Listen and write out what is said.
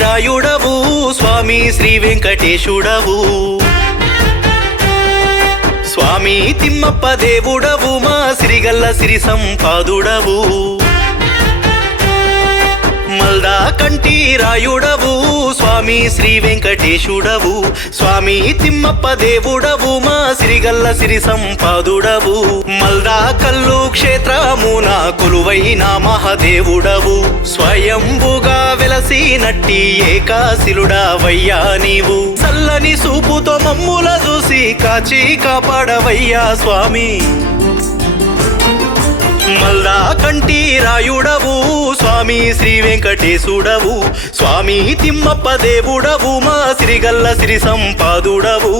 రాయుడవు స్వామి శ్రీ వెంకటేశుడవు. స్వామి తిమ్మప్ప దేవుడవు మా సిరిగల్ల సిరి సంపాదుడవు. మల్దా కంటి రాయుడవు స్వామి శ్రీ వెంకటేశుడవు. స్వామి తిమ్మప్ప దేవుడవు మా సిరిగల్ల సిరి సంపాదుడవు. మల్దా కల్లు క్షేత్రమున కొలువైన మహాదేవుడవు. స్వయంభుగా వెలసినట్టి ఏకాశిలుడవయ్యా నీవు. చల్లని సూపుతో మమ్ముల చూసి కాచి కాపాడవయ్యా స్వామి. మల్దా కంటి రాయుడవు స్వామి శ్రీ వెంకటేశుడవు. స్వామి తిమ్మప్ప దేవుడవు మా సిరిగల్ల సిరి సంపాదుడవు.